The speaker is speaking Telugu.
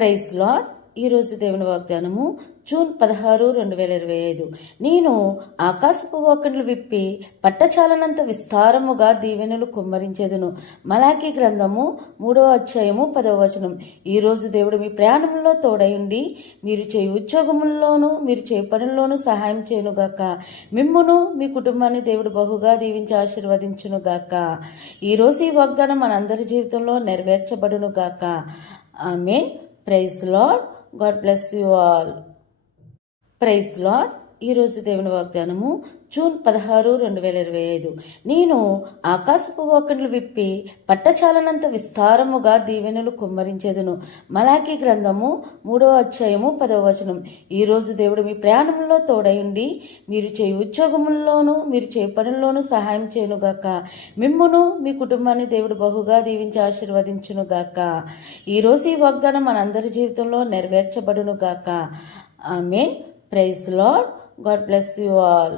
Praise lord. ఈరోజు దేవుని వాగ్దానము జూన్ 16, 2025. నేను ఆకాశపు ఓకన్లు విప్పి పట్టచాలనంత విస్తారముగా దీవెనలు కుమ్మరించేదను. మలాకీ గ్రంథము 3వ అధ్యాయము 10వ వచనం. ఈరోజు దేవుడు మీ ప్రయాణంలో తోడయుండి మీరు చేయు ఉద్యోగముల్లోనూ మీరు చేయ పనుల్లోనూ సహాయం చేయనుగాక. మిమ్మును మీ కుటుంబాన్ని దేవుడు బహుగా దీవించి ఆశీర్వదించునుగాక. ఈరోజు ఈ వాగ్దానం మనందరి జీవితంలో నెరవేర్చబడునుగాక. ఆమేన్. Praise lord. God bless you all. Praise lord. ఈరోజు దేవుని వాగ్దానము జూన్ 16, 2025. నేను ఆకాశపు ఓకన్లు విప్పి పట్టచాలనంత విస్తారముగా దీవెనలు కుమ్మరించేదను. మలాకీ గ్రంథము 3వ అధ్యాయము 10వ వచనం. ఈరోజు దేవుడు మీ ప్రయాణంలో తోడయుండి మీరు చేయు ఉద్యోగముల్లోనూ మీరు చేయ పనుల్లోనూ సహాయం చేయనుగాక. మిమ్మును మీ కుటుంబాన్ని దేవుడు బహుగా దీవించి ఆశీర్వదించునుగాక. ఈరోజు ఈ వాగ్దానం మనందరి జీవితంలో నెరవేర్చబడునుగాక. ఆమేన్. Praise lord. God bless you all.